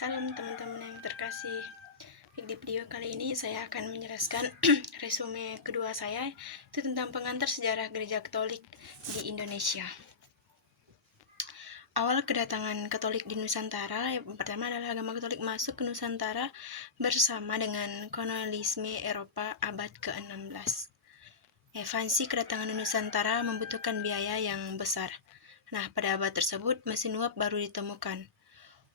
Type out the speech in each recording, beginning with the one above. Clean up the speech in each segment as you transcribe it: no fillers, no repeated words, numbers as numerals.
Salam teman-teman yang terkasih. Di video kali ini saya akan menjelaskan resume kedua saya, itu tentang pengantar sejarah gereja Katolik di Indonesia. Awal kedatangan Katolik di Nusantara, yang pertama adalah agama Katolik masuk ke Nusantara bersama dengan kolonialisme Eropa abad ke-16. Ekspansi kedatangan Nusantara membutuhkan biaya yang besar. Nah, pada abad tersebut mesin uap baru ditemukan.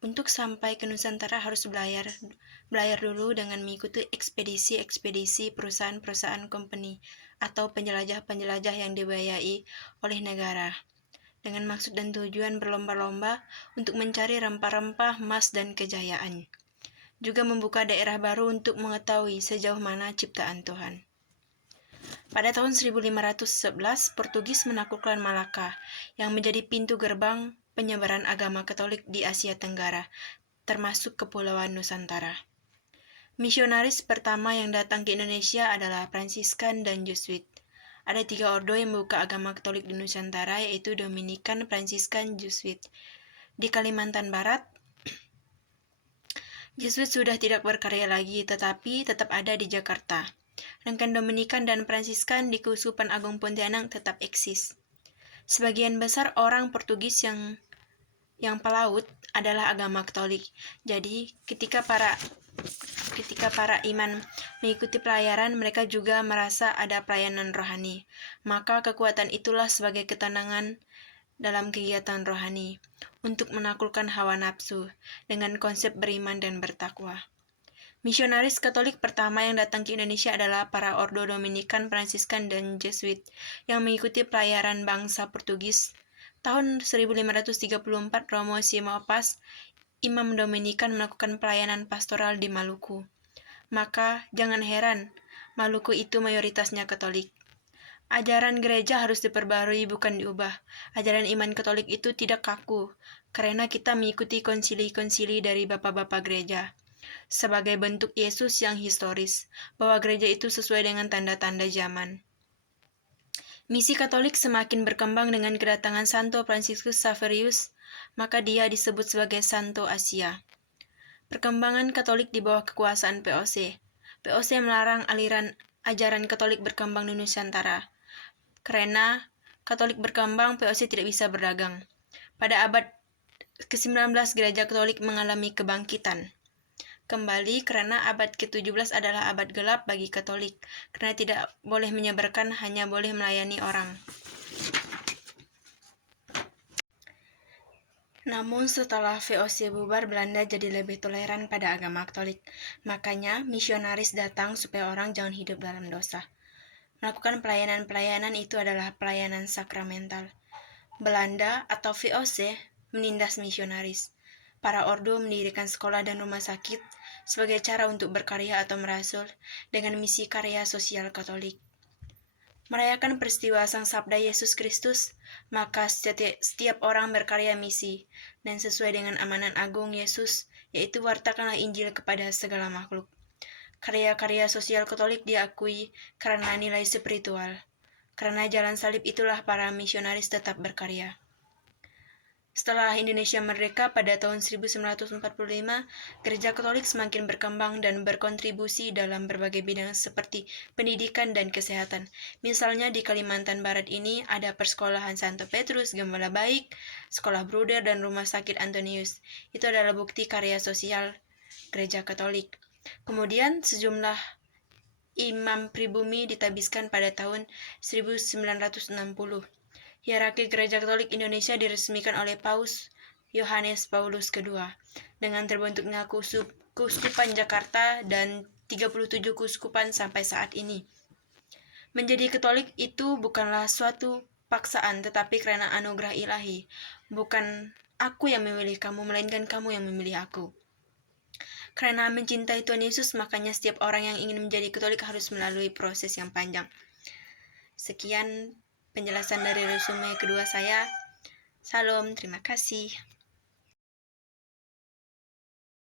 Untuk sampai ke Nusantara harus belayar dulu dengan mengikuti ekspedisi perusahaan company atau penjelajah-penjelajah yang dibiayai oleh negara, dengan maksud dan tujuan berlomba-lomba untuk mencari rempah-rempah, emas, dan kejayaan. Juga membuka daerah baru untuk mengetahui sejauh mana ciptaan Tuhan. Pada tahun 1511, Portugis menaklukkan Malaka, yang menjadi pintu gerbang penyebaran agama Katolik di Asia Tenggara, termasuk Kepulauan Nusantara. Misionaris pertama yang datang ke Indonesia adalah Fransiskan dan Jesuit. Ada 3 ordo yang membuka agama Katolik di Nusantara, yaitu Dominikan, Fransiskan, Jesuit. Di Kalimantan Barat, Jesuit sudah tidak berkarya lagi, tetapi tetap ada di Jakarta. Sedangkan Dominikan dan Fransiskan di Keuskupan Agung Pontianak tetap eksis. Sebagian besar orang Portugis yang pelaut adalah agama Katolik. Jadi, ketika para iman mengikuti pelayaran, mereka juga merasa ada pelayanan rohani. Maka kekuatan itulah sebagai ketenangan dalam kegiatan rohani untuk menaklukkan hawa nafsu dengan konsep beriman dan bertakwa. Misionaris Katolik pertama yang datang ke Indonesia adalah para ordo Dominikan, Fransiskan, dan Jesuit yang mengikuti pelayaran bangsa Portugis. Tahun 1534, Romo Simopas, Imam Dominikan, melakukan pelayanan pastoral di Maluku. Maka jangan heran, Maluku itu mayoritasnya Katolik. Ajaran gereja harus diperbarui, bukan diubah. Ajaran iman Katolik itu tidak kaku, karena kita mengikuti konsili-konsili dari bapak-bapak gereja sebagai bentuk Yesus yang historis, bahwa gereja itu sesuai dengan tanda-tanda zaman. Misi Katolik semakin berkembang dengan kedatangan Santo Fransiskus Xaverius, maka dia disebut sebagai Santo Asia. Perkembangan Katolik di bawah kekuasaan POC. POC melarang aliran ajaran Katolik berkembang di Nusantara. Karena Katolik berkembang, POC tidak bisa berdagang. Pada abad ke-19, gereja Katolik mengalami kebangkitan kembali karena abad ke-17 adalah abad gelap bagi Katolik, karena tidak boleh menyebarkan, hanya boleh melayani orang. Namun setelah VOC bubar, Belanda jadi lebih toleran pada agama Katolik. Makanya misionaris datang supaya orang jangan hidup dalam dosa. Melakukan pelayanan itu adalah pelayanan sakramental. Belanda atau VOC menindas misionaris. Para ordo mendirikan sekolah dan rumah sakit sebagai cara untuk berkarya atau merasul dengan misi karya sosial Katolik. Merayakan peristiwa Sang Sabda Yesus Kristus, maka setiap orang berkarya misi, dan sesuai dengan amanat agung Yesus, yaitu wartakanlah Injil kepada segala makhluk. Karya-karya sosial Katolik diakui karena nilai spiritual. Karena jalan salib itulah para misionaris tetap berkarya. Setelah Indonesia merdeka pada tahun 1945, gereja Katolik semakin berkembang dan berkontribusi dalam berbagai bidang seperti pendidikan dan kesehatan. Misalnya di Kalimantan Barat ini ada Persekolahan Santo Petrus, Gembala Baik, Sekolah Bruder, dan Rumah Sakit Antonius. Itu adalah bukti karya sosial gereja Katolik. Kemudian sejumlah imam pribumi ditabiskan pada tahun 1960. Hierarki Gereja Katolik Indonesia diresmikan oleh Paus Yohanes Paulus II dengan terbentuknya Keuskupan Jakarta dan 37 keuskupan sampai saat ini. Menjadi Katolik itu bukanlah suatu paksaan, tetapi karena anugerah ilahi. Bukan aku yang memilih kamu, melainkan kamu yang memilih aku. Karena mencintai Tuhan Yesus, makanya setiap orang yang ingin menjadi Katolik harus melalui proses yang panjang. Sekian penjelasan dari resume kedua saya. Salam, terima kasih.